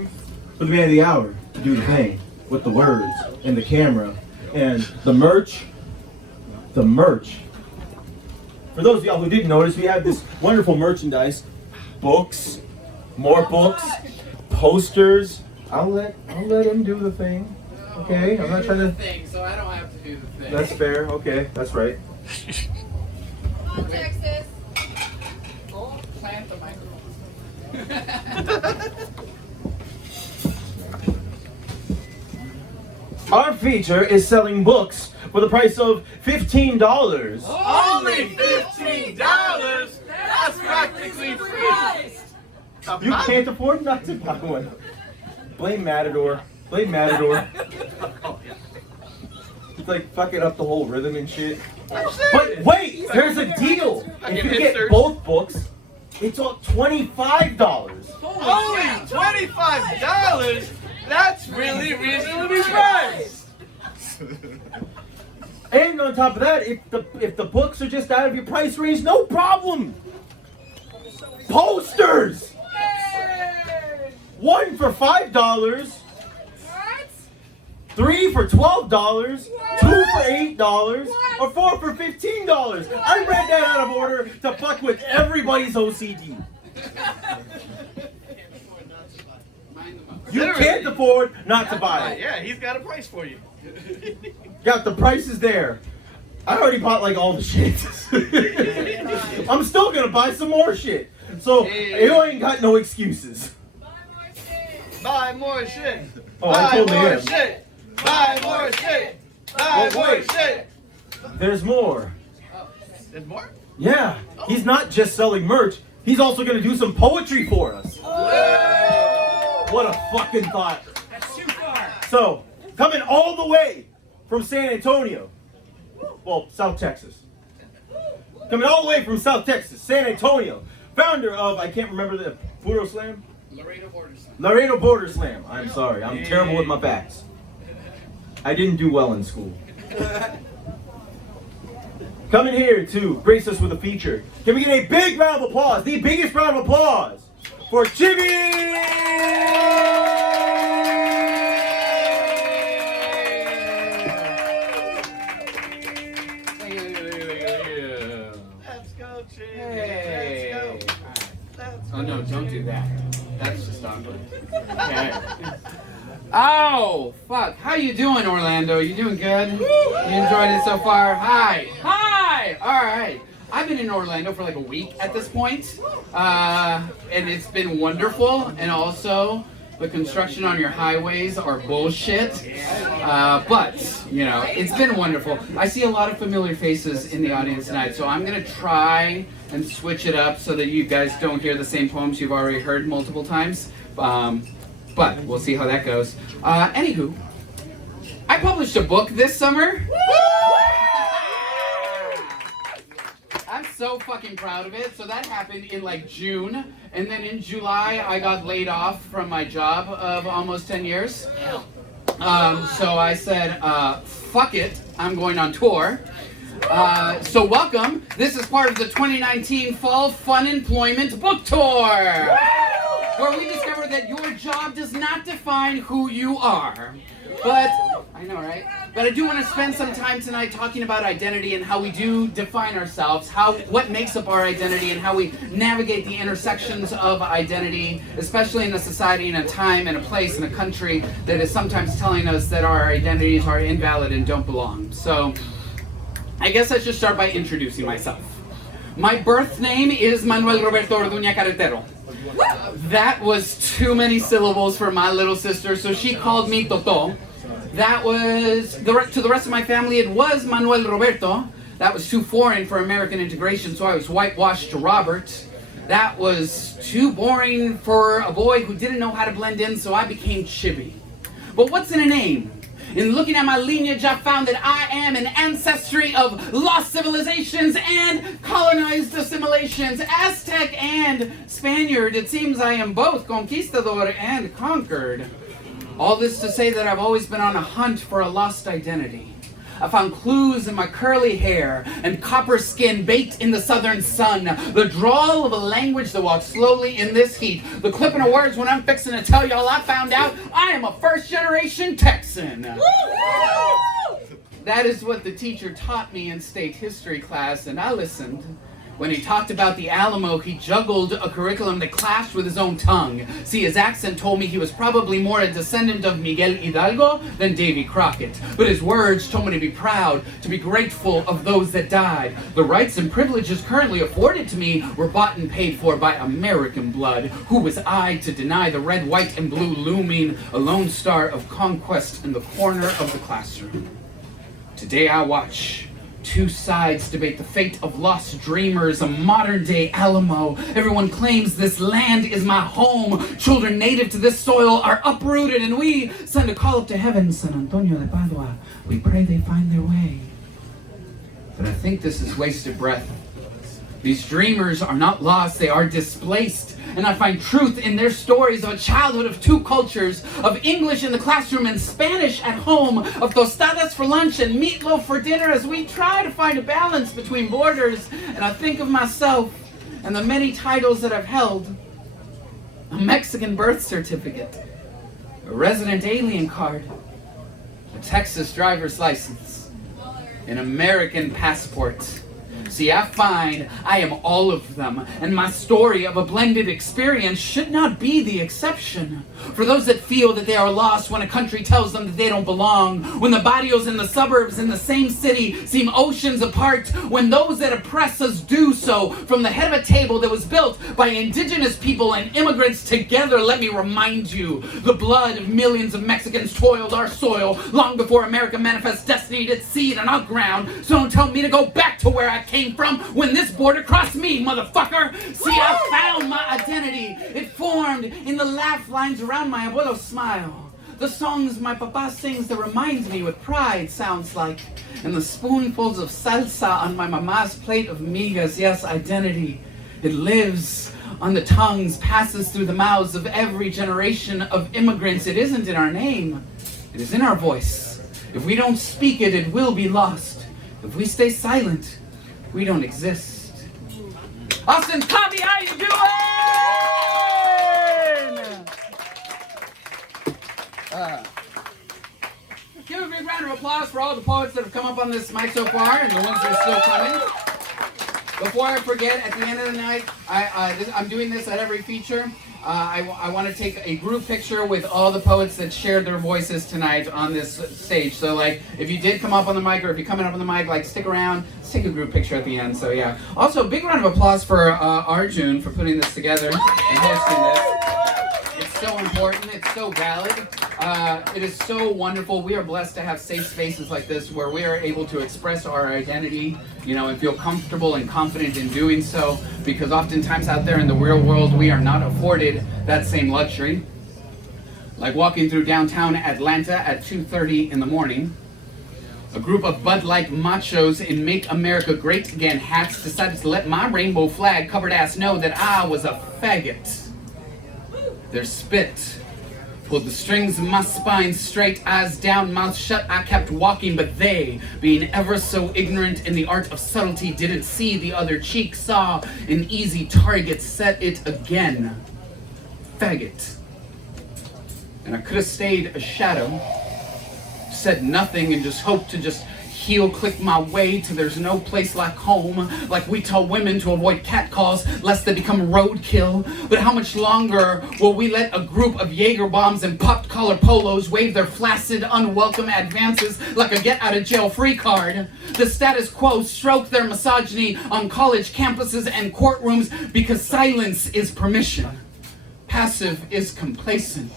time for the man of the hour to do the thing with the words and the camera and the merch. The merch. For those of y'all who didn't notice, we have this wonderful merchandise. Books, more books, posters. I'll let him do the thing. Okay, I'm not trying to. Thing, so I don't have to do the thing. That's fair. Okay, that's right. Texas. Oh, plant the microphone. Our feature is selling books for the price of $15. Only $15? That's practically free. You can't afford not to buy one. Blame Matador. Blame Matador. It's like fucking up the whole rhythm and shit. But wait, there's a deal. If you get both books, it's all $25. Only $25? That's really reasonably priced. And on top of that, if the books are just out of your price range, no problem. Posters. One for $5. 3 for $12, 2 for $8, or 4 for $15. I read that out of order to fuck with everybody's OCD. You can't afford not to buy it. Yeah, he's got a price for you. Got the prices there. I already bought like all the shit. I'm still gonna buy some more shit. So you ain't got no excuses. Buy more shit. Oh, I totally am. Shit. Buy more shit. Buy more shit. There's more. There's more? Yeah, he's not just selling merch. He's also gonna do some poetry for us. What a fucking thought. That's too far. So, coming all the way from San Antonio. Well, South Texas. Coming all the way from South Texas, San Antonio. Founder of, I can't remember the Puro Slam? Laredo Border Slam. I'm sorry, I'm terrible with my facts. I didn't do well in school. Coming here to grace us with a feature. Can we get a big round of applause, the biggest round of applause for Chibbi! Let's go, Chibbi. Hey. Let's go. Oh no, don't do that. That's just awkward. Okay. Oh, fuck. How you doing, Orlando? You doing good? You enjoyed it so far? Hi. Hi! Alright. I've been in Orlando for like a week at this point. And it's been wonderful. And also, the construction on your highways are bullshit. But, you know, it's been wonderful. I see a lot of familiar faces in the audience tonight, so I'm going to try and switch it up so that you guys don't hear the same poems you've already heard multiple times. But we'll see how that goes. Anywho, I published a book this summer. I'm so fucking proud of it. So that happened in like June. And then in July, I got laid off from my job of almost 10 years. So I said, fuck it, I'm going on tour. So welcome. This is part of the 2019 Fall Fun Employment Book Tour, where we discovered that your job does not define who you are. But, I know, right? But I do want to spend some time tonight talking about identity and how we do define ourselves, what makes up our identity, and how we navigate the intersections of identity, especially in a society, in a time, in a place, in a country that is sometimes telling us that our identities are invalid and don't belong. So, I guess I should start by introducing myself. My birth name is Manuel Roberto Orduña Carretero. That was too many syllables for my little sister, so she called me Toto. That was, to the rest of my family, it was Manuel Roberto. That was too foreign for American integration, so I was whitewashed to Robert. That was too boring for a boy who didn't know how to blend in, so I became Chibbi. But what's in a name? In looking at my lineage, I found that I am an ancestry of lost civilizations and colonized assimilations, Aztec and Spaniard. It seems I am both conquistador and conquered. All this to say that I've always been on a hunt for a lost identity. I found clues in my curly hair and copper skin baked in the southern sun. The drawl of a language that walks slowly in this heat. The clipping of words when I'm fixing to tell y'all I found out I am a first-generation Texan. That is what the teacher taught me in state history class, and I listened. When he talked about the Alamo, he juggled a curriculum that clashed with his own tongue. See, his accent told me he was probably more a descendant of Miguel Hidalgo than Davy Crockett. But his words told me to be proud, to be grateful of those that died. The rights and privileges currently afforded to me were bought and paid for by American blood. Who was I to deny the red, white, and blue looming, a lone star of conquest in the corner of the classroom? Today I watch two sides debate the fate of lost dreamers, a modern-day Alamo. Everyone claims this land is my home. Children native to this soil are uprooted, and we send a call up to heaven, San Antonio de Padua. We pray they find their way. But I think this is wasted breath. These dreamers are not lost, they are displaced. And I find truth in their stories of a childhood of two cultures, of English in the classroom and Spanish at home, of tostadas for lunch and meatloaf for dinner as we try to find a balance between borders. And I think of myself and the many titles that I've held. A Mexican birth certificate, a resident alien card, a Texas driver's license, an American passport. See, I find I am all of them, and my story of a blended experience should not be the exception. For those that feel that they are lost when a country tells them that they don't belong, when the barrios and the suburbs in the same city seem oceans apart, when those that oppress us do so from the head of a table that was built by indigenous people and immigrants together, let me remind you, the blood of millions of Mexicans toiled our soil long before America manifests destiny its seed on our ground. So don't tell me to go back to where I came from when this border crossed me, motherfucker. See, I found my identity. It formed in the laugh lines around my abuelo's smile. The songs my papa sings that reminds me with pride sounds like. And the spoonfuls of salsa on my mama's plate of migas. Yes, identity. It lives on the tongues, passes through the mouths of every generation of immigrants. It isn't in our name. It is in our voice. If we don't speak it, it will be lost. If we stay silent, we don't exist. Austin, Tommy, how you doing? Give a big round of applause for all the poets that have come up on this mic so far and the ones that are still coming. Before I forget, at the end of the night, I'm doing this at every feature. I want to take a group picture with all the poets that shared their voices tonight on this stage. So, like, if you did come up on the mic or if you're coming up on the mic, like, stick around. Let's take a group picture at the end. So, yeah. Also, big round of applause for Arjun for putting this together and hosting this. It's so important. It's so valid. It is so wonderful. We are blessed to have safe spaces like this where we are able to express our identity, you know, and feel comfortable and confident in doing so, because oftentimes out there in the real world, we are not afforded that same luxury. Like walking through downtown Atlanta at 2:30 in the morning, a group of Bud-like machos in Make America Great Again hats decided to let my rainbow flag covered ass know that I was a faggot. Their spit pulled the strings of my spine straight, eyes down, mouth shut. I kept walking, but they, being ever so ignorant in the art of subtlety, didn't see the other cheek, saw an easy target, set it again. Faggot. And I could have stayed a shadow, said nothing, and just hoped to just heel-click my way to there's no place like home, like we tell women to avoid catcalls lest they become roadkill. But how much longer will we let a group of Jaeger bombs and popped collar polos wave their flaccid, unwelcome advances like a get-out-of-jail-free card? The status quo stroke their misogyny on college campuses and courtrooms because silence is permission. Passive is complacent.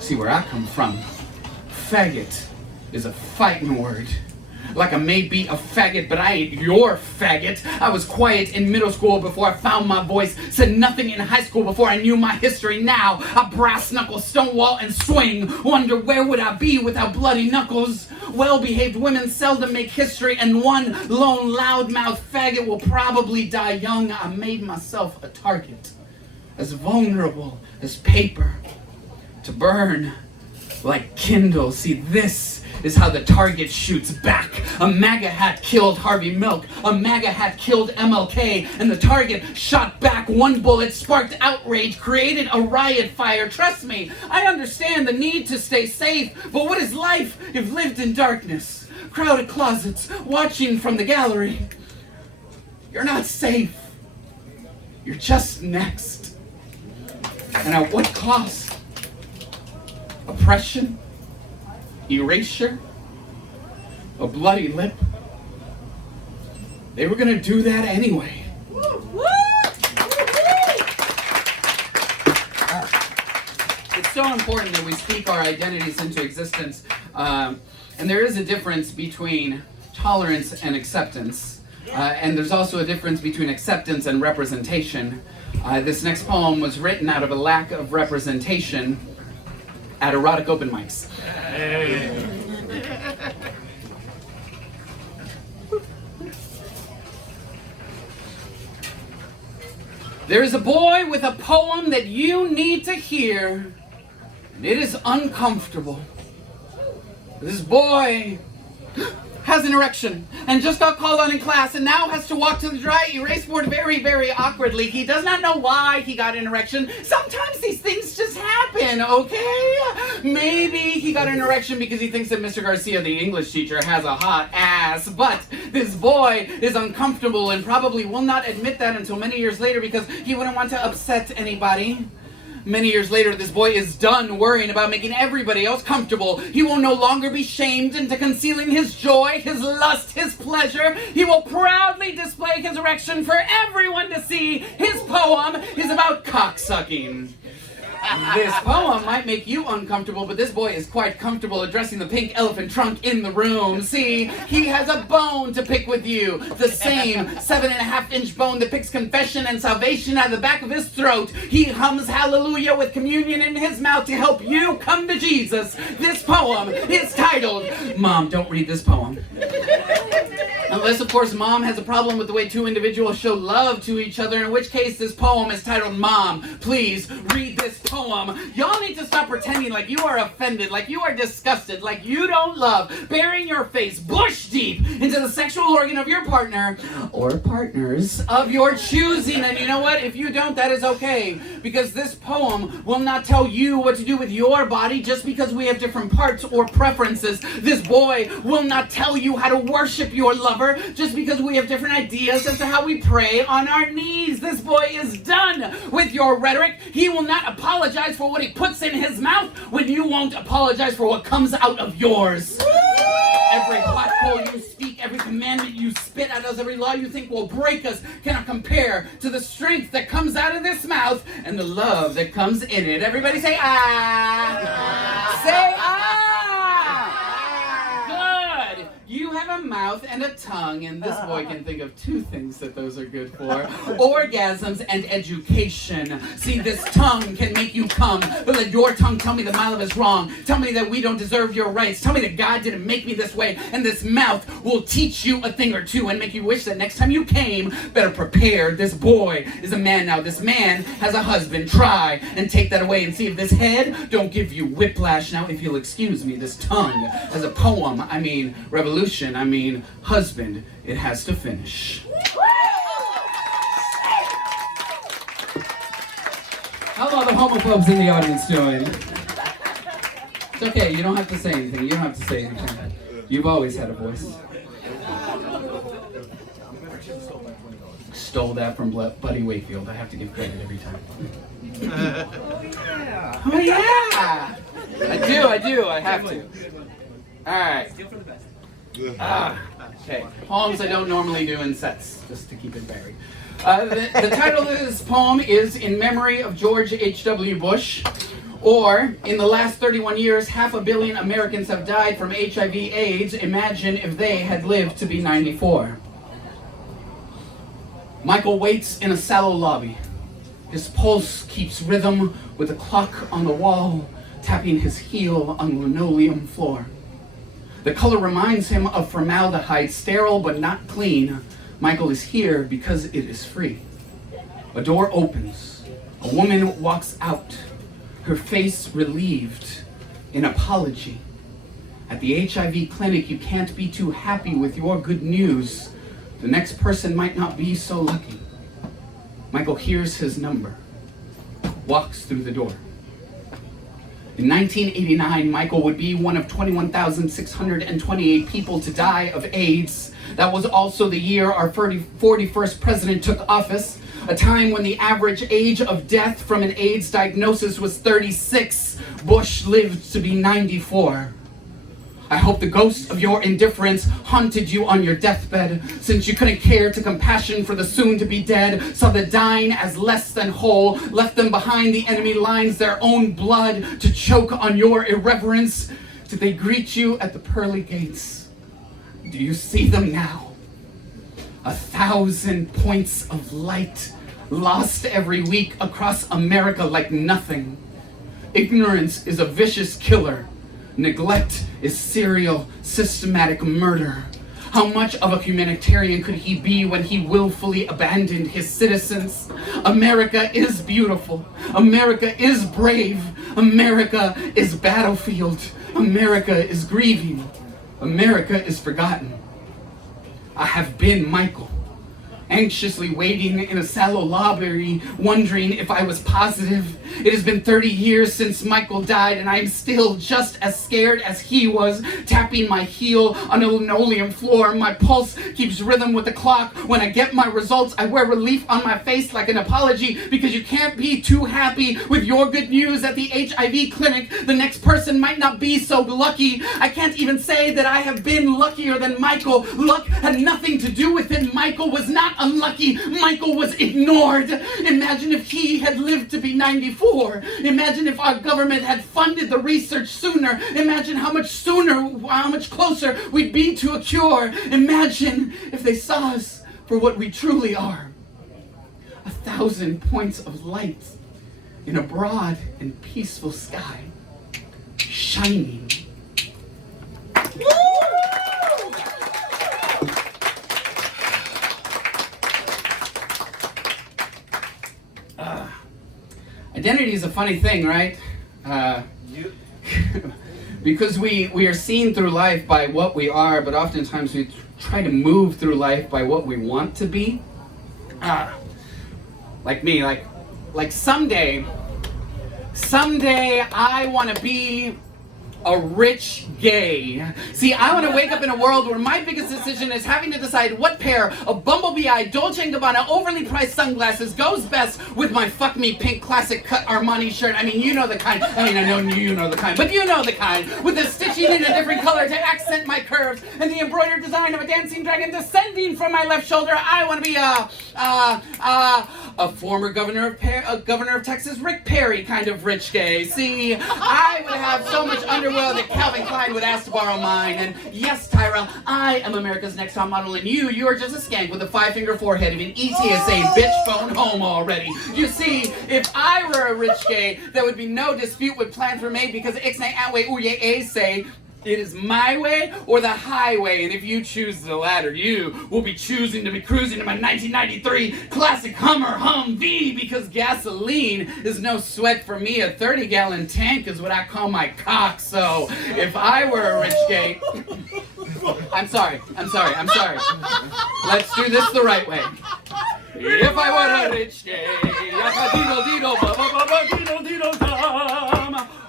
See where I come from. Faggot is a fighting word. Like I may be a faggot, but I ain't your faggot. I was quiet in middle school before I found my voice. Said nothing in high school before I knew my history. Now I brass knuckle, stonewall, and swing. Wonder where would I be without bloody knuckles? Well-behaved women seldom make history, and one lone loudmouth faggot will probably die young. I made myself a target, as vulnerable as paper, to burn like Kindle. See, this is how the target shoots back. A MAGA hat killed Harvey Milk. A MAGA hat killed MLK. And the target shot back. One bullet sparked outrage, created a riot fire. Trust me, I understand the need to stay safe. But what is life if lived in darkness? Crowded closets, watching from the gallery. You're not safe. You're just next. And at what cost? Oppression? Erasure? A bloody lip? They were gonna do that anyway. It's so important that we speak our identities into existence. And there is a difference between tolerance and acceptance. And there's also a difference between acceptance and representation. This next poem was written out of a lack of representation at erotic open mics. There is a boy with a poem that you need to hear, and it is uncomfortable. This boy has an erection and just got called on in class and now has to walk to the dry erase board very, very awkwardly. He does not know why he got an erection. Sometimes these things just happen, okay? Maybe he got an erection because he thinks that Mr. Garcia, the English teacher, has a hot ass. But this boy is uncomfortable and probably will not admit that until many years later because he wouldn't want to upset anybody. Many years later, this boy is done worrying about making everybody else comfortable. He will no longer be shamed into concealing his joy, his lust, his pleasure. He will proudly display his erection for everyone to see. His poem is about cocksucking. This poem might make you uncomfortable, but this boy is quite comfortable addressing the pink elephant trunk in the room. See, he has a bone to pick with you. The same 7.5-inch bone that picks confession and salvation out of the back of his throat. He hums hallelujah with communion in his mouth to help you come to Jesus. This poem is titled, Mom, don't read this poem. Unless, of course, Mom has a problem with the way two individuals show love to each other, in which case this poem is titled, Mom, please read this poem. Y'all need to stop pretending like you are offended, like you are disgusted, like you don't love burying your face bush deep into the sexual organ of your partner or partners of your choosing. And you know what? If you don't, that is okay, because this poem will not tell you what to do with your body just because we have different parts or preferences. This boy will not tell you how to worship your lover just because we have different ideas as to how we pray on our knees. This boy is done with your rhetoric. He will not apologize for what he puts in his mouth when you won't apologize for what comes out of yours. Every pothole you speak, every commandment you spit at us, every law you think will break us cannot compare to the strength that comes out of this mouth and the love that comes in it. Everybody say ah! Say ah! You have a mouth and a tongue, and this boy can think of two things that those are good for. Orgasms and education. See, this tongue can make you come, but let your tongue tell me that my love is wrong. Tell me that we don't deserve your rights. Tell me that God didn't make me this way. And this mouth will teach you a thing or two and make you wish that next time you came, better prepared. This boy is a man now. This man has a husband. Try and take that away and see if this head don't give you whiplash. Now, if you'll excuse me, this tongue has a poem. I mean, revolution. I mean, husband, it has to finish. How are the homophobes in the audience doing? It's okay, you don't have to say anything. You don't have to say anything. You've always had a voice. Stole that from Buddy Wakefield. I have to give credit every time. Oh yeah! I do. I have to. All right. Okay. Poems I don't normally do in sets, just to keep it varied. The title of this poem is In Memory of George H.W. Bush, or in the last 31 years, 500 million Americans have died from HIV/AIDS. Imagine if they had lived to be 94. Michael waits in a sallow lobby. His pulse keeps rhythm with a clock on the wall, tapping his heel on linoleum floor. The color reminds him of formaldehyde, sterile but not clean. Michael is here because it is free. A door opens. A woman walks out, her face relieved. an apology. At the HIV clinic, you can't be too happy with your good news. The next person might not be so lucky. Michael hears his number, walks through the door. In 1989, Michael would be one of 21,628 people to die of AIDS. That was also the year our 41st president took office, a time when the average age of death from an AIDS diagnosis was 36. Bush lived to be 94. I hope the ghost of your indifference haunted you on your deathbed, since you couldn't care to compassion for the soon-to-be dead, saw the dying as less than whole, left them behind the enemy lines, their own blood, to choke on your irreverence. Did they greet you at the pearly gates? Do you see them now? 1,000 points of light, lost every week across America like nothing. Ignorance is a vicious killer. Neglect is serial, systematic murder. How much of a humanitarian could he be when he willfully abandoned his citizens? America is beautiful. America is brave. America is battlefield. America is grieving. America is forgotten. I have been Michael, anxiously waiting in a sallow lobby, wondering if I was positive. It has been 30 years since Michael died, and I am still just as scared as he was, tapping my heel on a linoleum floor. My pulse keeps rhythm with the clock. When I get my results, I wear relief on my face like an apology, because you can't be too happy with your good news at the HIV clinic. The next person might not be so lucky. I can't even say that I have been luckier than Michael. Luck had nothing to do with it. Michael was not unlucky. Michael was ignored. Imagine if he had lived to be 94. Imagine if our government had funded the research sooner. Imagine how much closer we'd be to a cure. Imagine if they saw us for what we truly are. 1,000 points of light in a broad and peaceful sky, shining. Identity is a funny thing, right? Because we are seen through life by what we are, but oftentimes we try to move through life by what we want to be. Like me, like someday I want to be a rich gay. See, I want to wake up in a world where my biggest decision is having to decide what pair of bumblebee-eyed Dolce & Gabbana overly priced sunglasses goes best with my fuck me pink classic cut Armani shirt. I mean, you know the kind. I mean, I know you know the kind, but you know the kind. With the stitching in a different color to accent my curves and the embroidered design of a dancing dragon descending from my left shoulder. I want to be a former governor of Texas, Rick Perry kind of rich gay. See, I would have so much underwear that Calvin Klein would ask to borrow mine. And yes, Tyra, I am America's Next Top Model, and you are just a skank with a 5-finger forehead of an ETSA bitch phone home already. You see, if I were a rich gay, there would be no dispute when plans were made, because ixnay atway ooye say it is my way or the highway, and if you choose the latter, you will be choosing to be cruising in my 1993 classic Hummer Humvee, because gasoline is no sweat for me. A 30-gallon tank is what I call my cock. So if I were a rich gay, I'm sorry. Let's do this the right way. If I were a rich gay,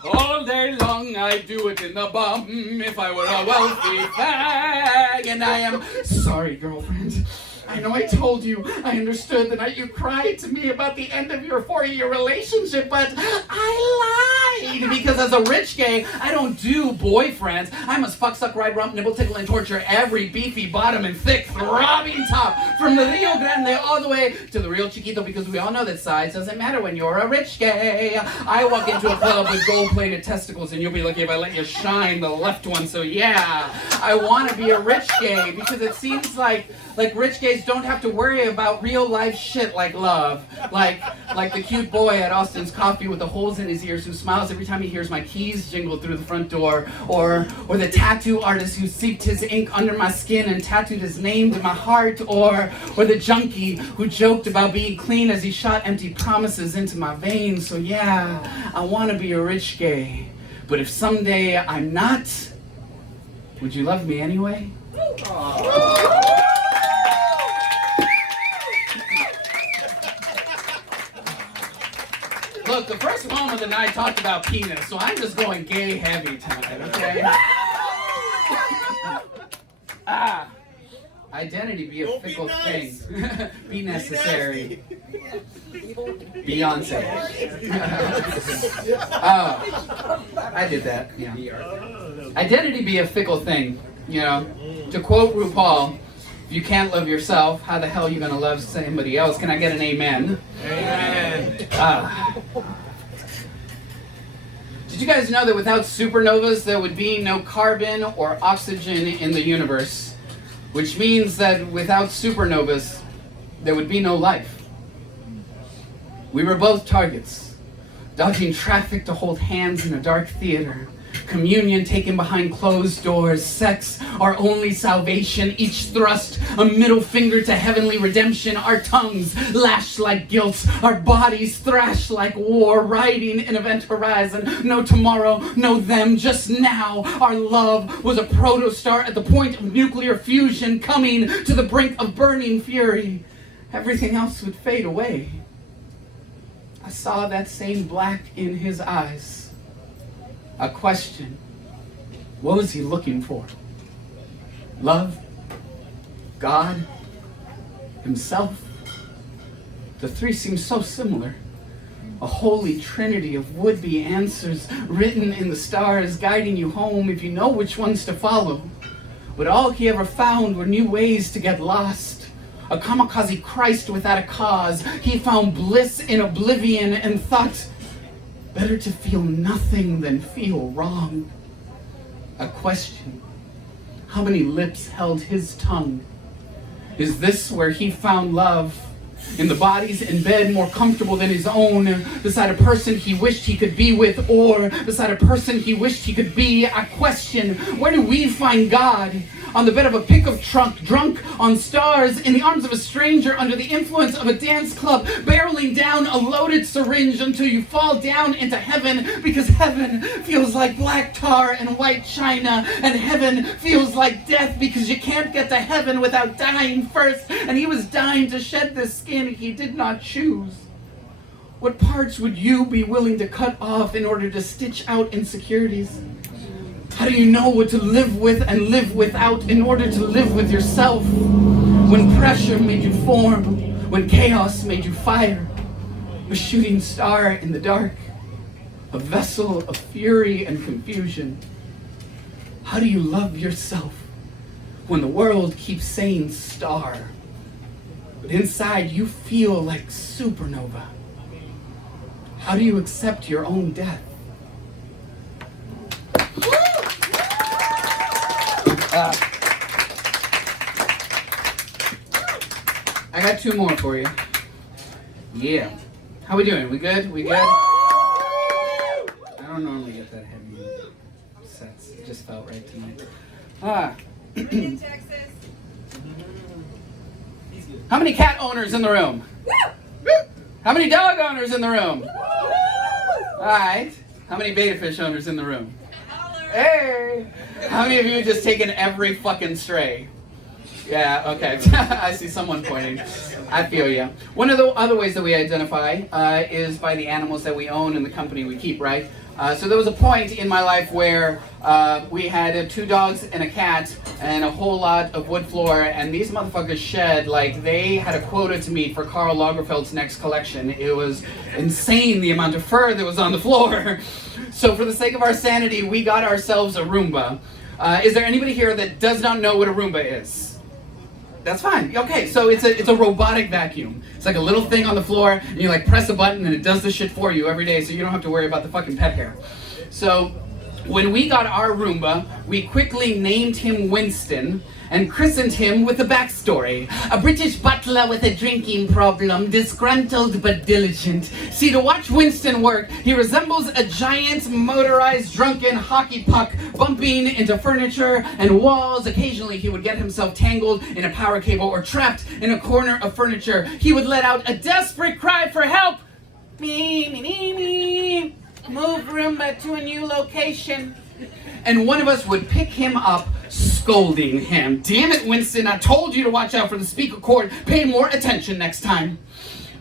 all day long I'd do it in the bum. If I were a wealthy fag, and I am sorry, girlfriend. I know I told you, I understood the night you cried to me about the end of your 4-year relationship, but I lied, because as a rich gay, I don't do boyfriends. I must fuck, suck, ride, rump, nibble, tickle, and torture every beefy bottom and thick, throbbing top, from the Rio Grande all the way to the Rio Chiquito, because we all know that size doesn't matter when you're a rich gay. I walk into a club with gold-plated testicles, and you'll be lucky if I let you shine the left one. So yeah, I want to be a rich gay, because it seems like rich gays don't have to worry about real life shit like love. Like the cute boy at Austin's Coffee with the holes in his ears who smiles every time he hears my keys jingle through the front door. Or the tattoo artist who seeped his ink under my skin and tattooed his name to my heart. Or the junkie who joked about being clean as he shot empty promises into my veins. So yeah, I want to be a rich gay. But if someday I'm not, would you love me anyway? Look, the first poem of the night talked about penis, so I'm just going gay heavy tonight, okay? Identity be a fickle thing. Be necessary. Beyonce. I did that, yeah. Identity be a fickle thing, you know. To quote RuPaul, if you can't love yourself, how the hell are you gonna love somebody else? Can I get an amen? Amen. Did you guys know that without supernovas, there would be no carbon or oxygen in the universe? Which means that without supernovas, there would be no life. We were both targets, dodging traffic to hold hands in a dark theater, communion taken behind closed doors, sex our only salvation, each thrust a middle finger to heavenly redemption, our tongues lashed like guilt, our bodies thrashed like war, riding an event horizon, no tomorrow, no them, just now. Our love was a protostar at the point of nuclear fusion, coming to the brink of burning fury. Everything else would fade away. I saw that same black in his eyes. A question. What was he looking for? Love? God? Himself? The three seem so similar. A holy trinity of would-be answers written in the stars, guiding you home if you know which ones to follow. But all he ever found were new ways to get lost. A kamikaze Christ without a cause. He found bliss in oblivion and thought, better to feel nothing than feel wrong. A question. How many lips held his tongue? Is this where he found love? In the bodies in bed more comfortable than his own, beside a person he wished he could be with, or beside a person he wished he could be. A question. Where do we find God? On the bed of a pickup truck, drunk on stars, in the arms of a stranger, under the influence of a dance club, barreling down a loaded syringe until you fall down into heaven, because heaven feels like black tar and white china, and heaven feels like death because you can't get to heaven without dying first, and he was dying to shed this skin he did not choose. What parts would you be willing to cut off in order to stitch out insecurities? How do you know what to live with and live without in order to live with yourself? When pressure made you form, when chaos made you fire, a shooting star in the dark, a vessel of fury and confusion. How do you love yourself when the world keeps saying star, but inside you feel like supernova? How do you accept your own death? I got two more for you. Yeah. How we doing? We good? We good? I don't normally get that heavy sets. It just felt right tonight. In Texas. How many cat owners in the room? How many dog owners in the room? Alright. How many beta fish owners in the room? Hey! How many of you have just taken every fucking stray? Yeah, okay. I see someone pointing. I feel you. One of the other ways that we identify is by the animals that we own and the company we keep, right? So there was a point in my life where we had 2 dogs and a cat and a whole lot of wood floor, and these motherfuckers shed like they had a quota to meet for Karl Lagerfeld's next collection. It was insane the amount of fur that was on the floor. So for the sake of our sanity, we got ourselves a Roomba. Is there anybody here that does not know what a Roomba is? That's fine. Okay, so it's a robotic vacuum. It's like a little thing on the floor, and you like press a button and it does the shit for you every day, so you don't have to worry about the fucking pet hair. So when we got our Roomba, we quickly named him Winston and christened him with a backstory. A British butler with a drinking problem, disgruntled but diligent. See, to watch Winston work, he resembles a giant motorized drunken hockey puck bumping into furniture and walls. Occasionally he would get himself tangled in a power cable or trapped in a corner of furniture. He would let out a desperate cry for help. Me, me, me, me. Move Roomba to a new location. And one of us would pick him up, scolding him. Damn it, Winston, I told you to watch out for the speaker cord. Pay more attention next time.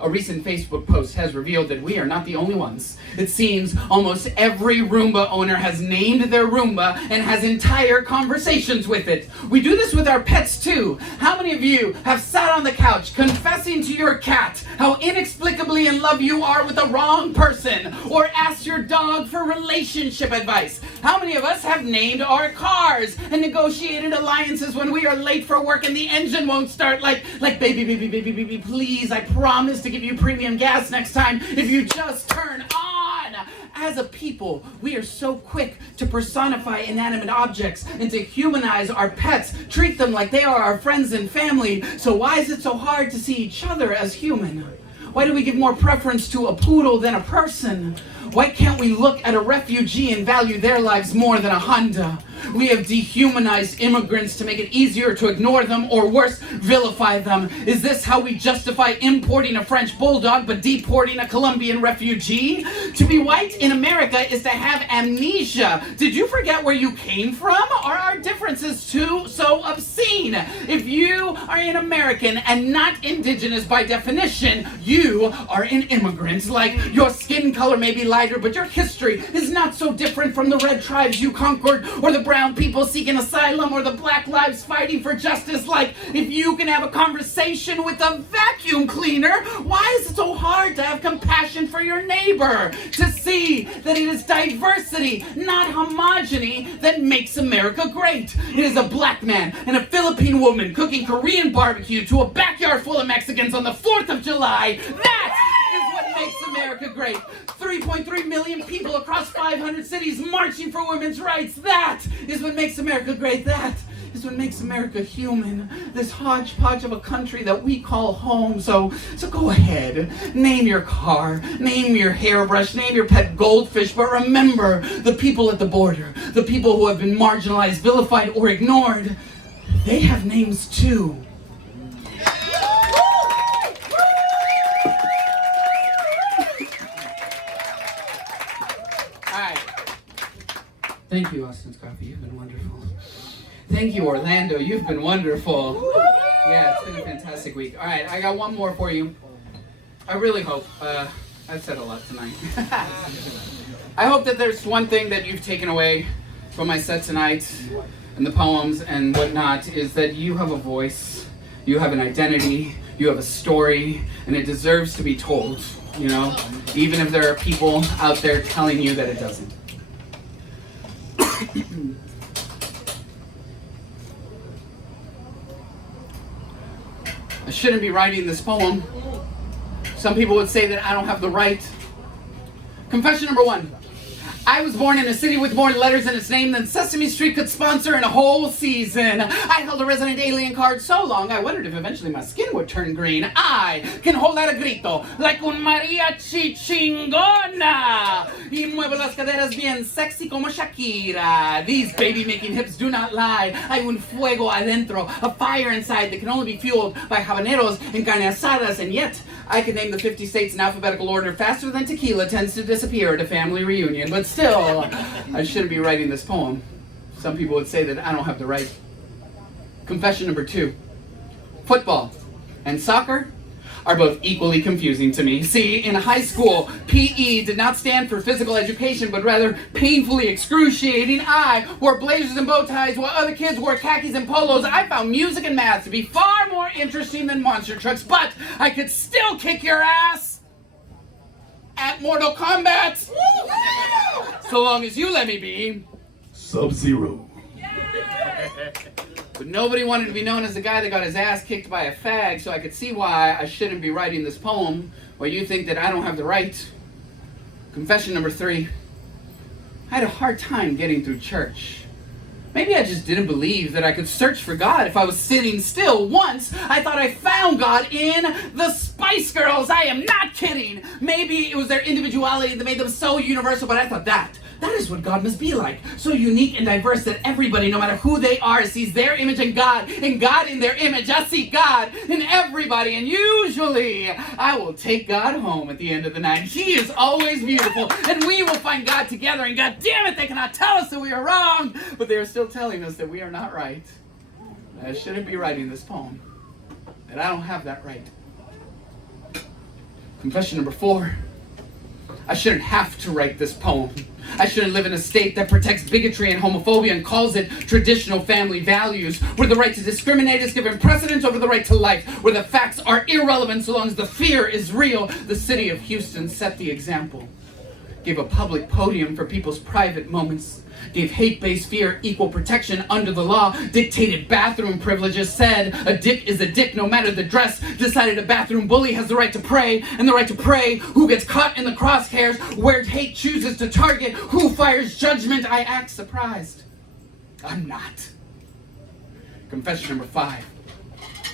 A recent Facebook post has revealed that we are not the only ones. It seems almost every Roomba owner has named their Roomba and has entire conversations with it. We do this with our pets too. How many of you have sat on the couch confessing to your cat how inexplicably in love you are with the wrong person, or asked your dog for relationship advice? How many of us have named our cars and negotiated alliances when we are late for work and the engine won't start, like baby, please, I promise to give you premium gas next time if you just turn on. As a people, we are so quick to personify inanimate objects and to humanize our pets, treat them like they are our friends and family. So why is it so hard to see each other as human? Why do we give more preference to a poodle than a person? Why can't we look at a refugee and value their lives more than a Honda? We have dehumanized immigrants to make it easier to ignore them, or worse, vilify them. Is this how we justify importing a French bulldog but deporting a Colombian refugee? To be white in America is to have amnesia. Did you forget where you came from? Are our differences too so obscene? If you are an American and not indigenous by definition, you are an immigrant. Like, your skin color may be lighter, but your history is not so different from the red tribes you conquered, or the brown people seeking asylum, or the black lives fighting for justice. Like, if you can have a conversation with a vacuum cleaner, why is it so hard to have compassion for your neighbor? To see that it is diversity, not homogeny, that makes America great. It is a black man and a Philippine woman cooking Korean barbecue to a backyard full of Mexicans on the 4th of July. That is what makes America great. 3.3 million people across 500 cities marching for women's rights. That is what makes America great. That is what makes America human. This hodgepodge of a country that we call home. So go ahead, name your car, name your hairbrush, name your pet goldfish, but remember the people at the border, the people who have been marginalized, vilified, or ignored. They have names too. Thank you, Austin's Coffee. You've been wonderful. Thank you, Orlando. You've been wonderful. Yeah, it's been a fantastic week. All right, I got one more for you. I really hope. I've said a lot tonight. I hope that there's one thing that you've taken away from my set tonight and the poems and whatnot, is that you have a voice, you have an identity, you have a story, and it deserves to be told, you know, even if there are people out there telling you that it doesn't. I shouldn't be writing this poem. Some people would say that I don't have the right. Confession number 1. I was born in a city with more letters in its name than Sesame Street could sponsor in a whole season. I held a resident alien card so long, I wondered if eventually my skin would turn green. I can hold out a grito like un mariachi chingona. Y muevo las caderas bien sexy como Shakira. These baby-making hips do not lie. Hay un fuego adentro, a fire inside that can only be fueled by habaneros and carne asadas, and yet I can name the 50 states in alphabetical order faster than tequila tends to disappear at a family reunion. But still, I shouldn't be writing this poem. Some people would say that I don't have the right. Confession number 2. Football and soccer are both equally confusing to me. See, in high school, PE did not stand for physical education, but rather painfully excruciating. I wore blazers and bow ties while other kids wore khakis and polos. I found music and math to be far more interesting than monster trucks, but I could still kick your ass at Mortal Kombat, so long as you let me be Sub-Zero. But nobody wanted to be known as the guy that got his ass kicked by a fag, so I could see why I shouldn't be writing this poem, why you think that I don't have the right. Confession number 3. I had a hard time getting through church. Maybe I just didn't believe that I could search for God if I was sitting still. Once, I thought I found God in the Spice Girls. I am not kidding. Maybe it was their individuality that made them so universal, but I thought that That is what God must be like. So unique and diverse that everybody, no matter who they are, sees their image in God, and God in their image. I see God in everybody, and usually I will take God home at the end of the night. He is always beautiful, and we will find God together, and God damn it, they cannot tell us that we are wrong, but they are still telling us that we are not right. I shouldn't be writing this poem, that I don't have that right. Confession number 4. I shouldn't have to write this poem. I shouldn't live in a state that protects bigotry and homophobia and calls it traditional family values, where the right to discriminate is given precedence over the right to life, where the facts are irrelevant so long as the fear is real. The city of Houston set the example, gave a public podium for people's private moments, gave hate-based fear equal protection under the law, dictated bathroom privileges, said a dick is a dick no matter the dress, decided a bathroom bully has the right to pray, and the right to pray who gets caught in the crosshairs, where hate chooses to target, who fires judgment. I act surprised. I'm not. Confession number 5.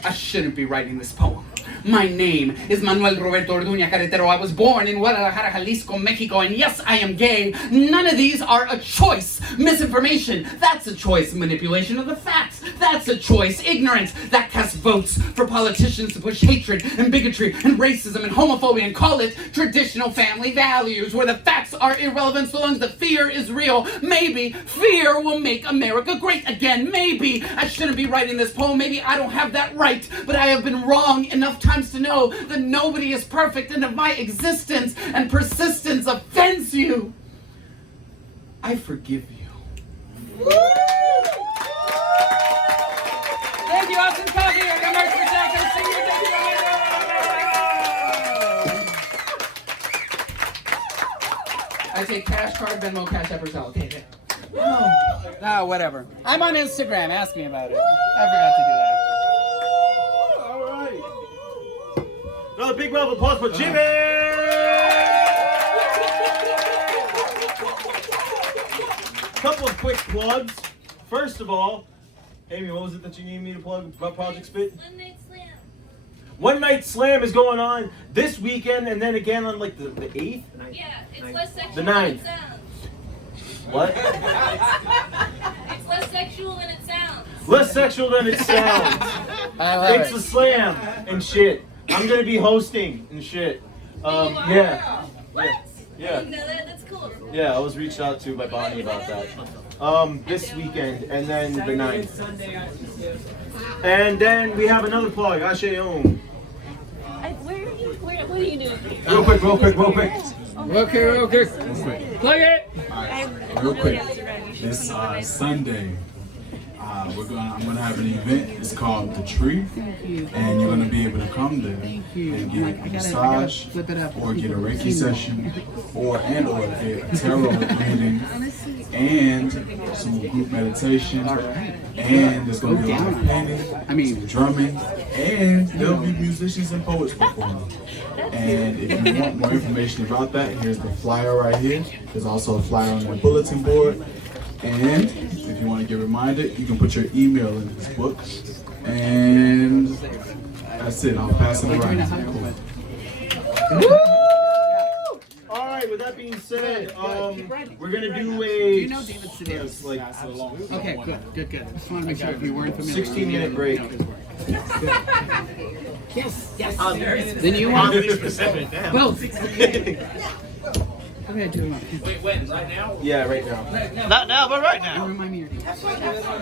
I shouldn't be writing this poem. My name is Manuel Roberto Orduña Carretero. I was born in Guadalajara, Jalisco, Mexico, and yes, I am gay. None of these are a choice. Misinformation, that's a choice. Manipulation of the facts, that's a choice. Ignorance, that casts votes for politicians to push hatred and bigotry and racism and homophobia and call it traditional family values, where the facts are irrelevant so long as the fear is real. Maybe fear will make America great again. Maybe I shouldn't be writing this poem. Maybe I don't have that right, but I have been wrong enough times to know that nobody is perfect, and if my existence and persistence offends you, I forgive you. Thank you, Austin Coffee. I got merch for Jack. See you. I take cash, card, Venmo, Cash App, or Zelle. Okay. Oh, whatever. I'm on Instagram. Ask me about it. I forgot to do that. Another big round of applause for Chibbi! Couple of quick plugs. First of all, Amy, what was it that you needed me to plug about Project Spit? One Night Slam. One Night Slam is going on this weekend, and then again on like the 8th? Yeah, it's less sexual The than 9th. it sounds. What? It's less sexual than it sounds. Less sexual than it sounds. It's a slam and shit. I'm gonna be hosting and shit. Yeah. What? Yeah. No, that's cool. Yeah, I was reached out to by Bonnie about that. This weekend, and then the 9th. And then we have another plug, Asheom. What are you doing? Real quick. Real quick. Plug it! Alright, real quick. This Sunday, I'm gonna have an event. It's called The Tree, and you're gonna be able to come there and get a massage, or get a Reiki session, or a tarot reading, and some group meditation. And there's gonna be a lot of painting, drumming, and there'll be musicians and poets performing. And if you want more information about that, here's the flyer right here. There's also a flyer on the bulletin board. And if you want to get reminded, you can put your email in this book. And that's it. I'll pass it around. Cool. All right. With that being said, we're gonna do a Okay, good. Just want to make sure if you weren't familiar. 16-minute break. Yes. Then you want both. Okay, do it. Wait, when? Right now? Yeah, right now. Not now, but right now. Remind me your name.